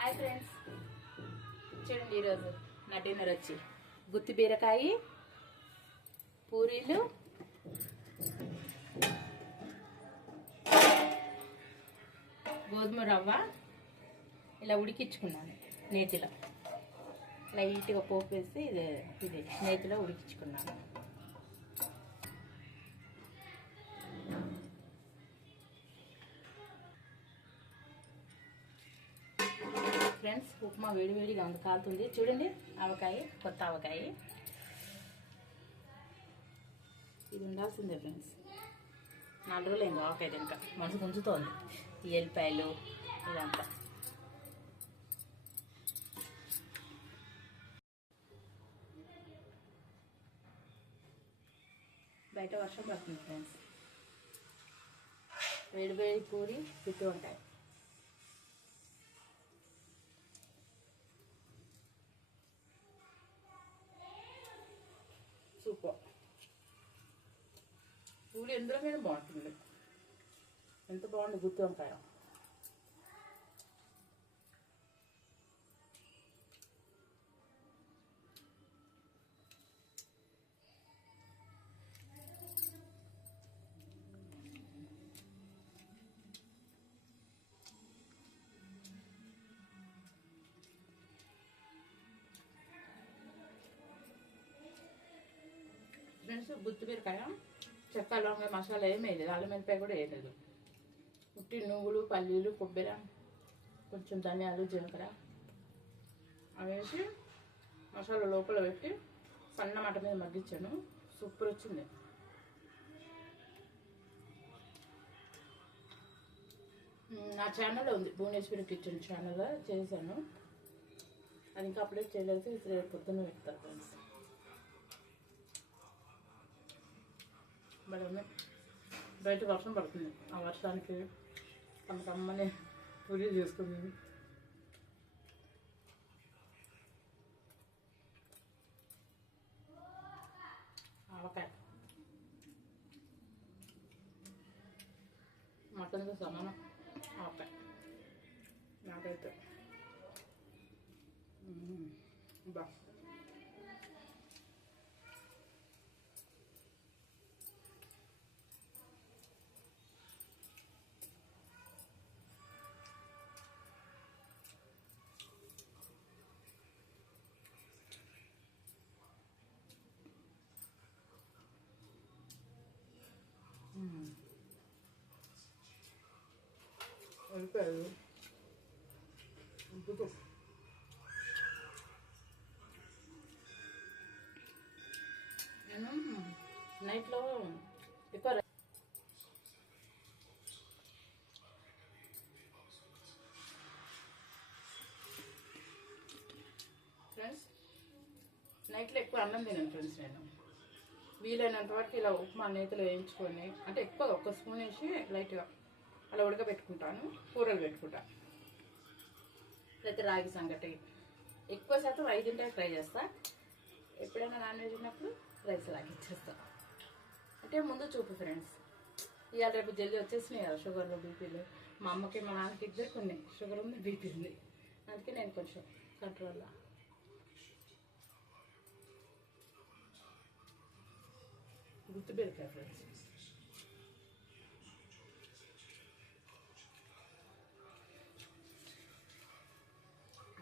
Hi friends, చూడండి ఈరోజు నా డిన్నర్ వచ్చి గుత్తి బీరకాయ, పూరీలు, గోధుమ రవ్వ ఇలా ఉడికించుకున్నాను. నేతిలో లైట్గా పోపు వేసి ఇది నేతిలో ఉడికించుకున్నాను. ఫ్రెండ్స్, ఉప్మా వేడివేడిగా ఉంది, కాలుతుంది. చూడండి, ఆవకాయ, కొత్త ఆవకాయ. ఇది ఉండాల్సిందే ఫ్రెండ్స్. 4 రోజులు అయింది ఆవకాయ తినక, మనసు గుంజుతోంది. ఈ ఎల్లిపాయలు ఇదంతా. బయట వర్షం పడుతుంది ఫ్రెండ్స్. వేడివేడి పూరి, పిట్టు ఉంటాయి. సూపర్. పూరి ఎందులోకైనా బాగుంటుంది. ఎంత బాగుంది గుత్తి వంకాయ. ఫ్రెండ్స్, గుత్తి బీరకాయ చెక్క, లవంగ, మసాలా ఏమి వేయలేదు. అల్లం వెల్లిపాయ కూడా వేయలేదు. ఉట్టి నువ్వులు, పల్లీలు, కొబ్బరి, కొంచెం ధనియాలు, జీలకర్ర అవి వేసి మసాలా లోపల పెట్టి సన్న మంట మీద మగ్గించాను. సూపర్ వచ్చింది. నా ఛానల్లో ఉంది, భువనేశ్వరి కిచెన్ ఛానల్లో చేశాను. అది ఇంకా అప్లోడ్ చేయలేదు. రేపు పొద్దున్న పెడతారు ఫ్రెండ్స్. బయట వర్షం పడుతుంది. ఆ వర్షానికి తమ్మని పూరి చేసుకుంది. ఆవకాయ మటన్తో సమానం. ఆవకాయ నాకైతే బా. వెళ్ళిపోయారు. నేను నైట్లో ఎక్కువ ఫ్రెండ్స్, నైట్లో ఎక్కువ అన్నం తినాను ఫ్రెండ్స్. నేను వీలైనంత వరకు ఇలా ఉప్మా నేతిలో వేయించుకొని, అంటే ఎక్కువ 1 స్పూన్ వేసి లైట్గా అలా ఉడకబెట్టుకుంటాను. కూరలు పెట్టుకుంటాను. లేకపోతే రాగి సంగటి ఎక్కువ శాతం రైస్ ట్రై చేస్తా. ఎప్పుడైనా నాన్ వెజ్ ఉన్నప్పుడు రైస్ లాగిచ్చేస్తా. అంటే ముందు చూపు ఫ్రెండ్స్. ఇవాళ రేపు జల్దీ వచ్చేసినాయి కదా షుగర్లు, బీపీలు. మా అమ్మకి, మా నాన్నకి ఇద్దరికి ఉన్నాయి. షుగర్ ఉంది, బీపీ ఉంది. అందుకే నేను కొంచెం కంట్రోల్లో. గుత్తి బీరకాయ ఫ్రెండ్స్.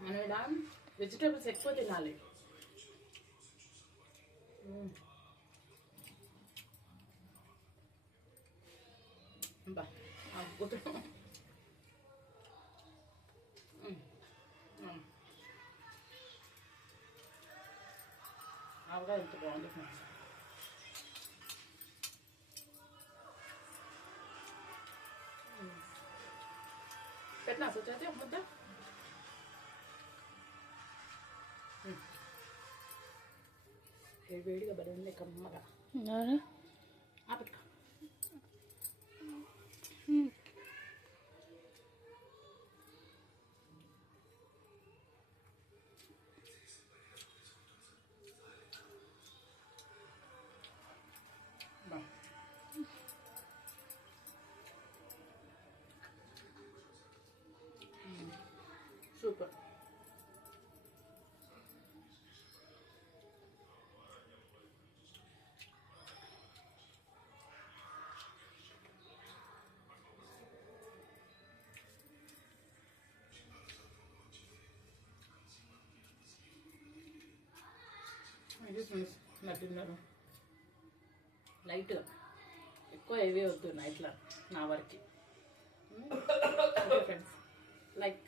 మనం ఇలా వెజిటేబుల్స్ ఎక్కువ తినాలి. బా అద్భుతం. ఆవిడ ఎంత బాగుంది ఫ్రెండ్స్. పెట్టినా సొచ్చైతే ఒక ముద్ద. వేడిగా బలి కమ్మగా పెట్టుకో. సూపర్. ఇది ఫ్రెండ్స్ నా డిన్నర్. లైట్, ఎక్కువ హెవీ వద్దు నైట్లో నా వరకు. Okay friends, like